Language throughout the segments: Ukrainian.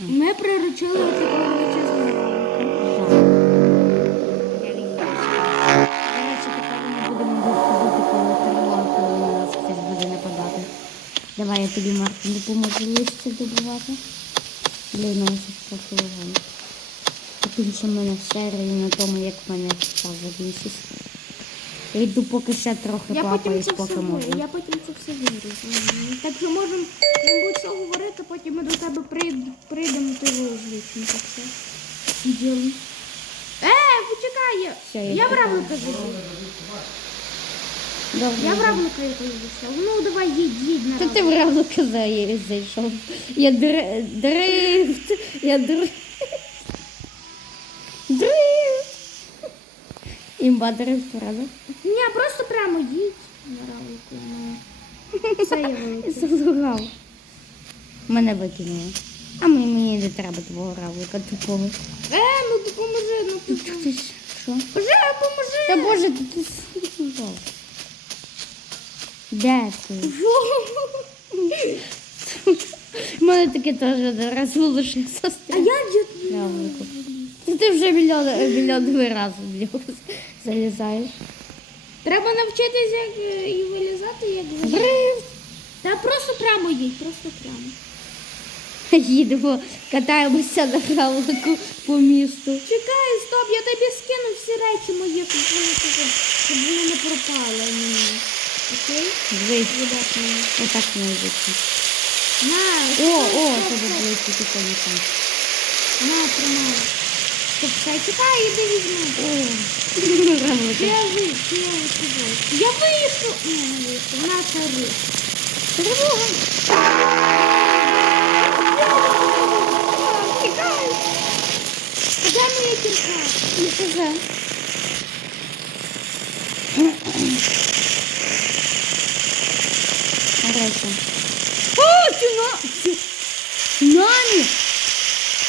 Ми приручили на буде нападати. Давай я тобі, Мартин, допоможу листя добувати. Блін, ось вогонь. Закінчимо мене серію на тому, як мене час закінчиться. Я йду поки ще трохи Я потім це поки можу. Я потім це все виріжу. Мгм. Так що можемо будь що говорити, потім ми до тебе прийд- прийдемо, ти визвичимо це все. Діло. Е, почекай! Все, я я в чекаю. равлика забув. Я в равлика якось зайшов. Ну давай їдь, їдь на Та ти равлика. в равлика за- зайшов. Я дри... дрифт. Я. Дрифт. Імба дрифт, правда? Ні, просто прямо їдь Це я вилетів. Мене викинуло. А мені, мені не треба твого равлика тупого. Е, ну допоможи, ну ти. Ти ж що? Вже поможи! Та боже, ти ти заслугав. Де ти? У мене таке теж один раз вилишився А я дід. Равлику. Ти, ти вже мільйон, мільйон разів залізаєш. Треба навчитись, як е, і вилізати, як вилізати. Та просто прямо їдь, просто прямо. Їдемо, катаємося на равлику по місту. Чекай, стоп, я тобі скину всі речі мої, щоб вони, не пропали мені. Окей? Дивись, отак не вийде. На, О, о, тебе близько ти там. На, тримай. Чекай, чекай, іди візьми. Я вийшов, чи я вийшов? Я вийшов. Ні, не вийшов. На, шари. Тривога. Тікай. Де моя кірка? Не казав. Хорошо. О, цуна... ці- Цунамі!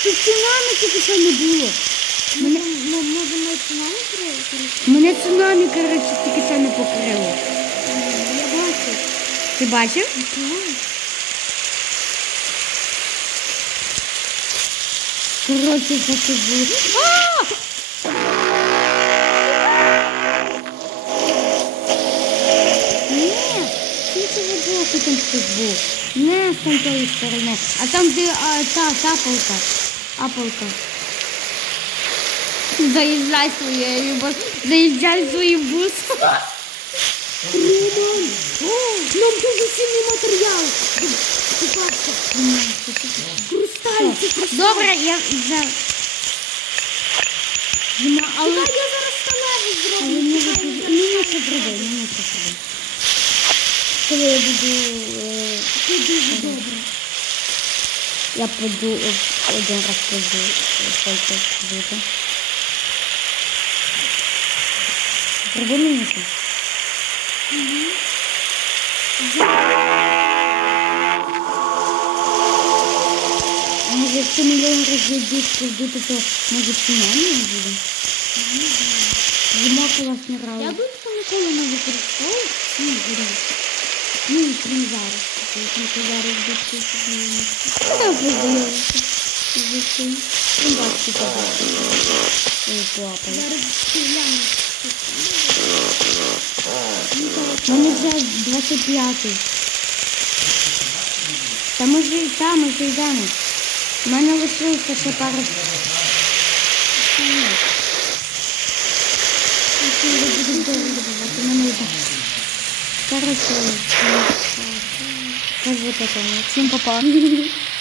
Тут цунамі тільки що не було. Мене, ну, може, ми цунамі перейшли? Мене цунамі, коротше, тільки що не покрило. Я бачу. Ти бачив? Коротше, це це було. Там хтось був. Не з там тої сторони. А там де а, та тапалка. Апалка. Заїжджай своєю, бо заїжджай своїм бусом. Роман! О, нам дуже цінний матеріал. Будь ласка. Хрусталь, це хрусталь. Добре, я вже. Зима, але. Чекай, я зараз сталеву Але зроблю. не Чекай, я зараз мені це зроби, мені це зроби. Коли я буду. е, Це дуже добре. Я піду е, один раз піду фото зробити. Зроби мені це. Може, якщо мільйон разів більше прийдути, то може не буде? Зима класна Я грала. думаю, що ніколи не використовував ці горіхи. Ну, і крім зараз. Тільки зараз більше змінюється. Так, подивилися. Звичайно. Ну, бачите, так. Плапає. Зараз гляну. У мене вже 25-й. Та ми вже і там, ми вже йдемо. У мене лишилося ще пару. Якщо я буду довго добувати, мене